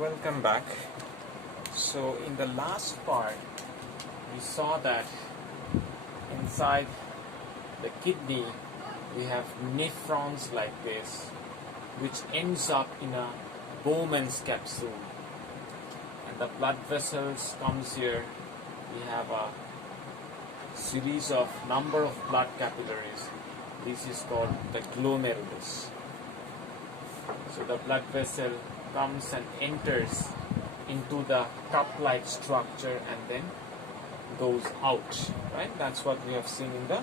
Welcome back. So in the last part we saw that inside the kidney we have nephrons like this, which ends up in a Bowman's capsule, and the blood vessels comes here. We have a series of number of blood capillaries. This is called the glomerulus. So the blood vessel comes and enters into the cup-like structure and then goes out, right? That's what we have seen in the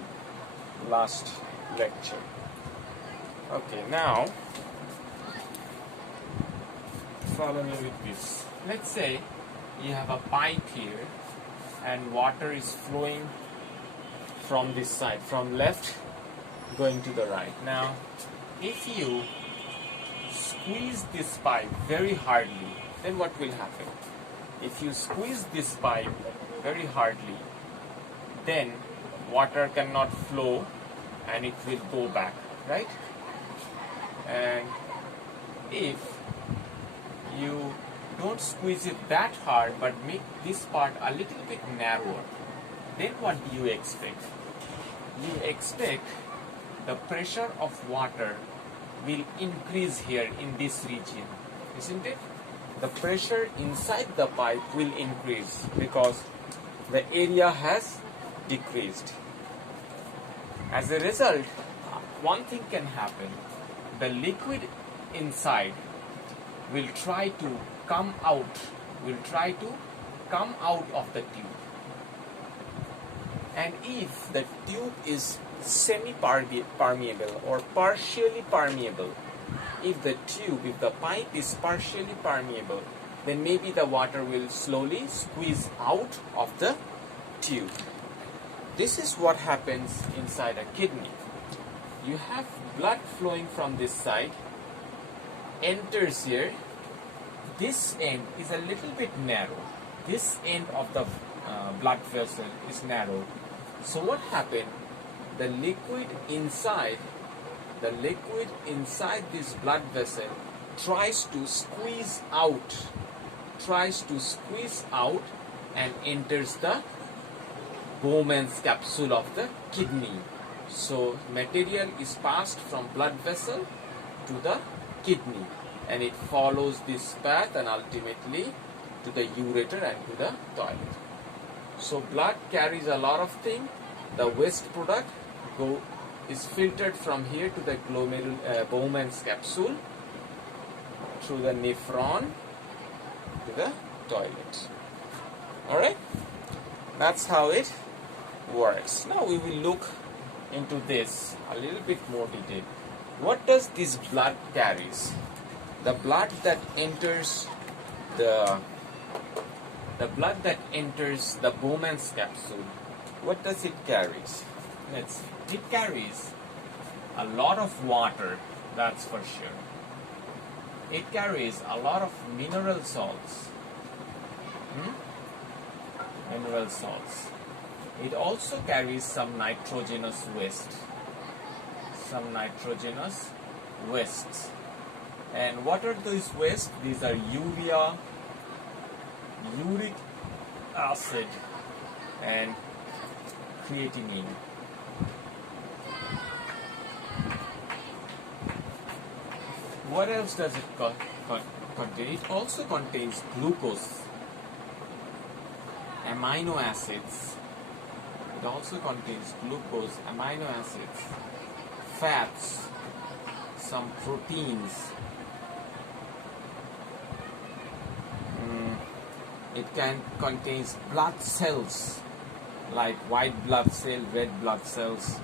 last lecture. Okay, now follow me with this. Let's say you have a pipe here and water is flowing from this side, from left going to the right. Now, if you squeeze this pipe very hardly, then what will happen? If you squeeze this pipe very hardly, then water cannot flow and it will go back, right? And if you don't squeeze it that hard but make this part a little bit narrower, then what do you expect? You expect the pressure of water will increase here in this region, isn't it? The pressure inside the pipe will increase because the area has decreased. As a result, one thing can happen. The liquid inside will try to come out of the tube. And if the tube is semi-permeable or partially permeable, if the pipe is partially permeable, then maybe the water will slowly squeeze out of the tube. This is what happens inside a kidney. You have blood flowing from this side, enters here. This end is a little bit narrow. This end of the blood vessel is narrow. So what happened? The liquid inside this blood vessel tries to squeeze out and enters the Bowman's capsule of the kidney. So material is passed from blood vessel to the kidney, and it follows this path and ultimately to the ureter and to the toilet. So blood carries a lot of things. The waste product is filtered from here to the Bowman's capsule through the nephron to the toilet. Alright? That's how it works. Now we will look into this a little bit more detail. What does this blood carries? The blood that enters the Bowman's capsule, what does it carries? Let's see. It carries a lot of water, that's for sure. It carries a lot of mineral salts. Mineral salts. It also carries some nitrogenous waste. And what are these wastes? These are urea, uric acid, and creatinine. What else does it contain? It also contains glucose, amino acids. It also contains glucose, amino acids, fats, some proteins. It contains blood cells like white blood cell, red blood cells,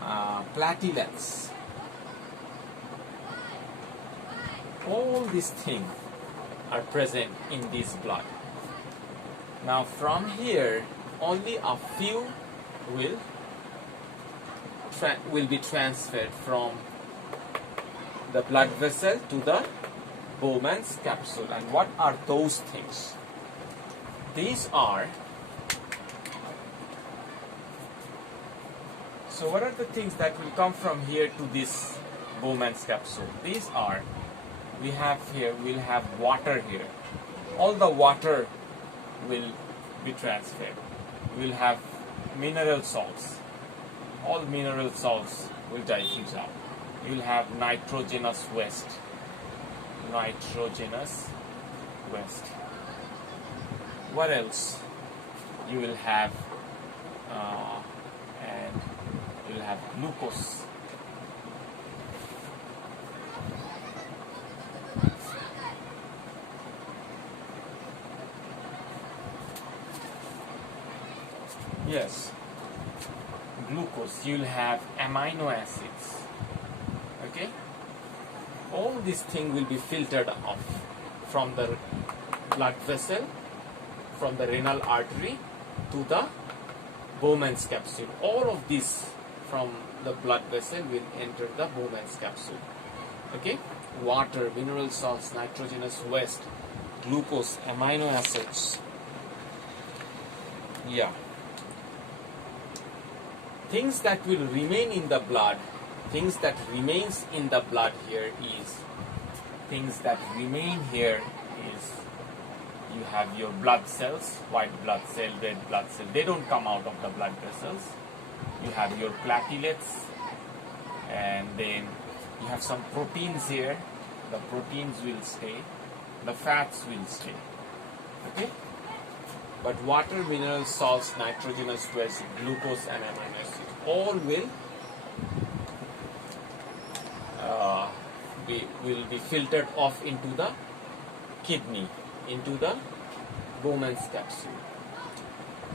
platelets. All these things are present in this blood. Now from here, only a few will be transferred from the blood vessel to the Bowman's capsule. And what are those things? These are, so what are the things that will come from here to this Bowman's capsule? These are we'll have water here. All the water will be transferred. We'll have mineral salts. All mineral salts will diffuse out. You'll have nitrogenous waste. Nitrogenous waste. What else? You will have and you'll have glucose. Yes, glucose. You'll have amino acids. Okay, all these things will be filtered off from the blood vessel, from the renal artery to the Bowman's capsule. All of this from the blood vessel will enter the Bowman's capsule. Okay, water, mineral salts, nitrogenous waste, glucose, amino acids. Yeah. Things that will remain in the blood, things that remains in the blood here is, things that remain here is, you have your blood cells, white blood cell, red blood cell. They don't come out of the blood vessels. You have your platelets, and then you have some proteins here. The proteins will stay. The fats will stay. Okay? But water, minerals, salts, nitrogenous waste, glucose, and amino acids all will be filtered off into the kidney, into the Bowman's capsule.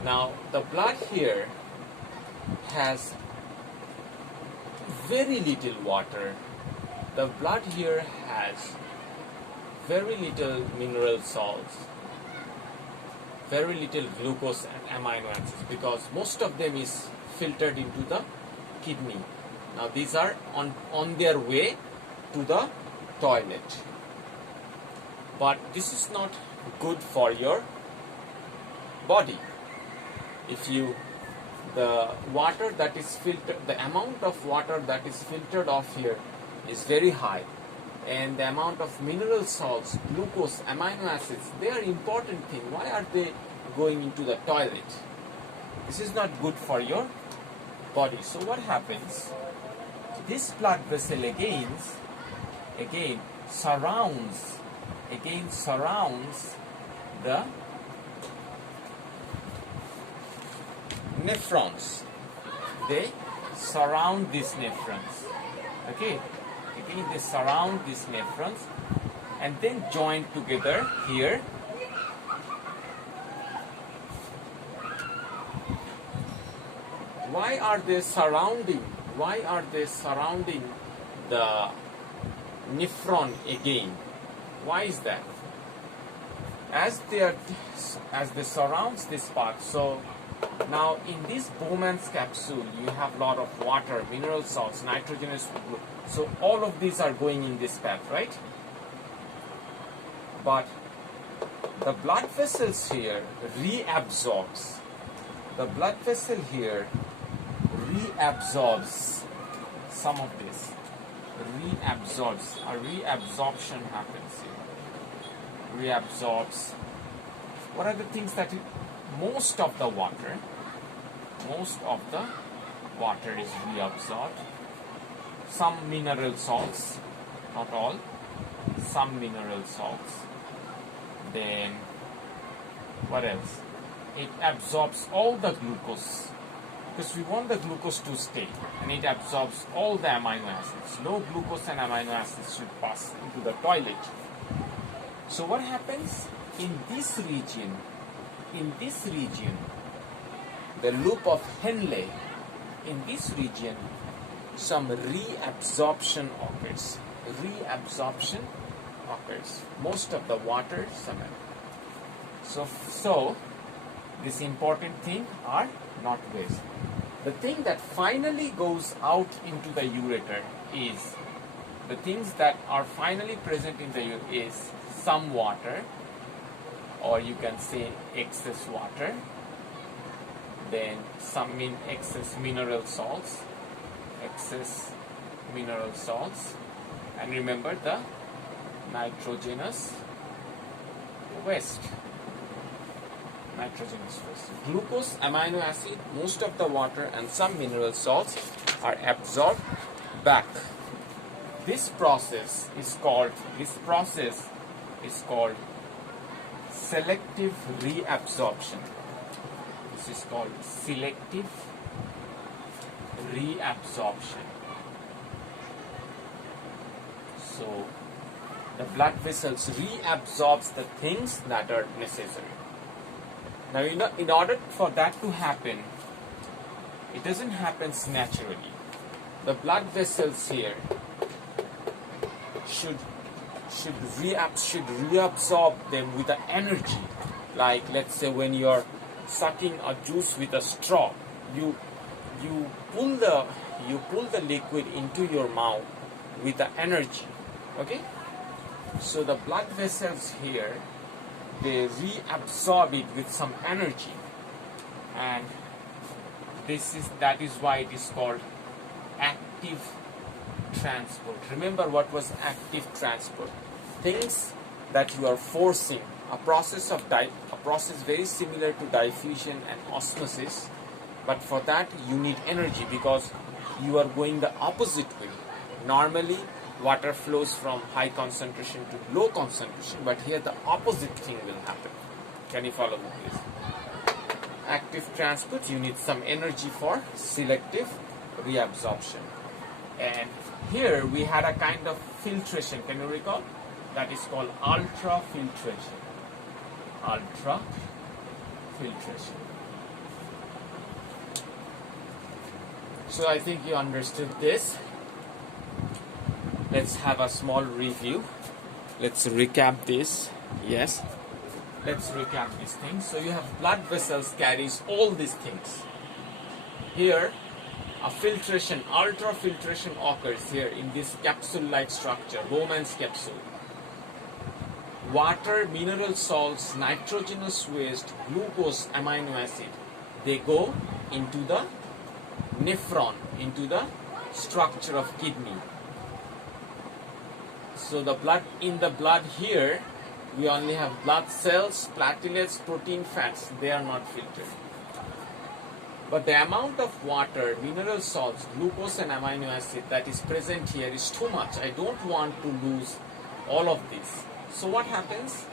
Now, the blood here has very little water. The blood here has very little mineral salts, very little glucose and amino acids, because most of them is filtered into the kidney. Now these are on their way to the toilet. But this is not good for your body. If the water that is filtered, the amount of water that is filtered off here is very high, and the amount of mineral salts, glucose, amino acids, they are important thing. Why are they going into the toilet? This is not good for your body. So what happens? This blood vessel again surrounds the nephrons. They surround these nephrons. Okay, again they surround these nephrons and then join together here. Why are they surrounding the nephron again? Why is that? As they surrounds this part, so now in this Bowman's capsule you have lot of water, mineral salts, nitrogenous group. So all of these are going in this path, right? But the blood vessels here reabsorbs. The blood vessel here reabsorbs some of this. Reabsorbs. A reabsorption happens here. Reabsorbs. What are the things that most of the water is reabsorbed? Some mineral salts, not all. Some mineral salts. Then what else? It absorbs all the glucose, because we want the glucose to stay, and it absorbs all the amino acids. No glucose and amino acids should pass into the toilet. So what happens in this region? The loop of Henle, in this region, some reabsorption occurs. Most of the water, so this important thing are not waste. The thing that finally goes out into the ureter is, the things that are finally present in the ureter is some water, or you can say excess water, then some excess mineral salts, and remember the nitrogenous waste. Glucose, amino acid, most of the water and some mineral salts are absorbed back. This process is called selective reabsorption. This is called selective reabsorption. So the blood vessels reabsorbs the things that are necessary. Now, in order for that to happen, it doesn't happen naturally. The blood vessels here should reabsorb them with the energy. Like, let's say when you're sucking a juice with a straw, you pull the liquid into your mouth with the energy. Okay, so the blood vessels here, they reabsorb it with some energy, and that is why it is called active transport. Remember what was active transport? Things that you are forcing, a process very similar to diffusion and osmosis, but for that you need energy because you are going the opposite way. Normally water flows from high concentration to low concentration, but here the opposite thing will happen. Can you follow me, please? Active transport, you need some energy for selective reabsorption. And here we had a kind of filtration, can you recall? That is called ultrafiltration. Ultrafiltration. So I think you understood this. Let's have a small review. Let's recap this. Yes. Let's recap these things. So you have blood vessels carries all these things. Here, a filtration, ultrafiltration occurs here in this capsule-like structure, Bowman's capsule. Water, mineral salts, nitrogenous waste, glucose, amino acid, they go into the nephron, into the structure of kidney. So in the blood here, we only have blood cells, platelets, protein, fats. They are not filtered. But the amount of water, mineral salts, glucose and amino acid that is present here is too much. I don't want to lose all of this. So what happens?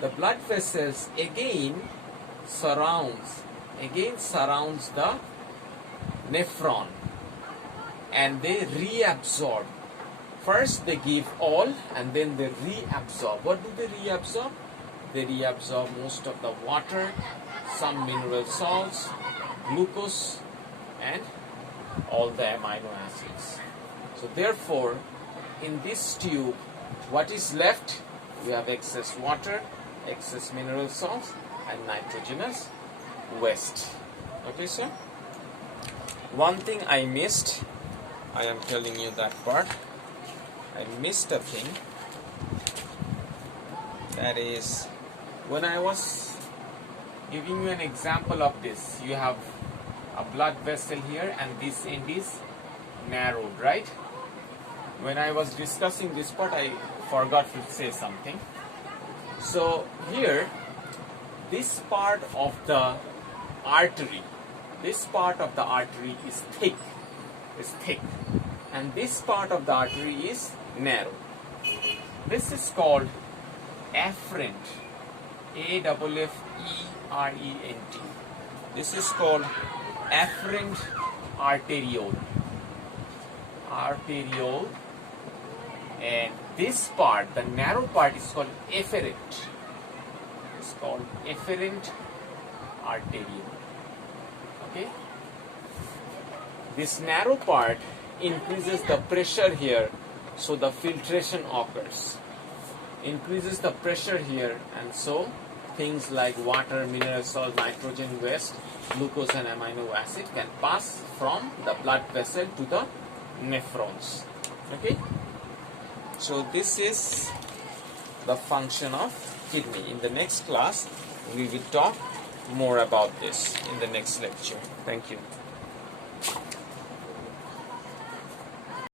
The blood vessels again surrounds the nephron, and they reabsorb. First they give all and then they reabsorb. What do they reabsorb? They reabsorb most of the water, some mineral salts, glucose and all the amino acids. So therefore, in this tube, what is left? We have excess water, excess mineral salts and nitrogenous waste. Okay, sir? One thing I missed, I am telling you that part. I missed a thing. That is, when I was giving you an example of this, you have a blood vessel here and this end is narrowed, right? When I was discussing this part, I forgot to say something. So here, this part of the artery is thick, and this part of the artery is narrow. This is called afferent, A-F-F-E-R-E-N-T. This is called afferent arteriole. And this part, the narrow part, is called efferent. It's called efferent arteriole. Okay? This narrow part increases the pressure here, so the filtration occurs. Increases the pressure here, and so things like water, mineral salt, nitrogen waste, glucose and amino acid can pass from the blood vessel to the nephrons. Okay? So this is the function of kidney. In the next class, we will talk more about this in the next lecture. Thank you.